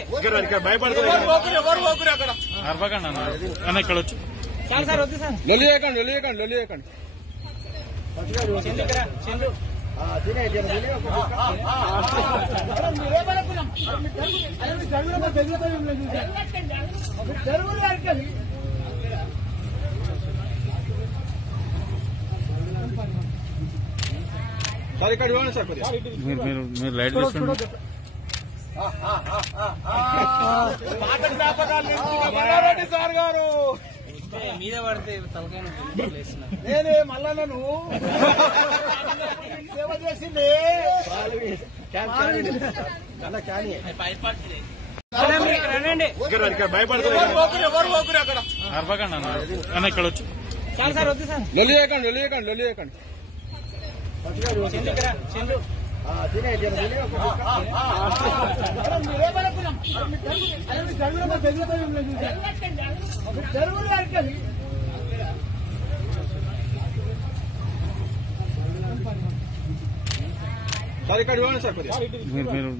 ఇక్కడ వచ్చి మీరు లైట్ చూసుకోండి. సార్ గారు మీద పడితే నేనే మల్లన్నను సేవ చేసింది ఇక్కడ వచ్చి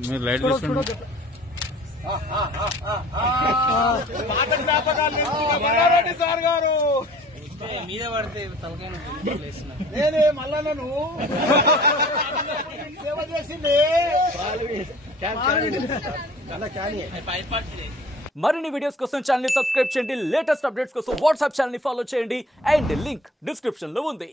మీరు లైట్ చూసుకోండి. సార్ గారు మీద పడితే నేనే మల్లన్నను సేవ చేసింది మరిన్ని వీడియోస్ కోసం ఛానల్ ని సబ్స్క్రైబ్ చేయండి. లేటెస్ట్ అప్డేట్స్ కోసం వాట్సాప్ ఛానల్ ని ఫాలో చేయండి. అండ్ లింక్ డిస్క్రిప్షన్ లో ఉంది.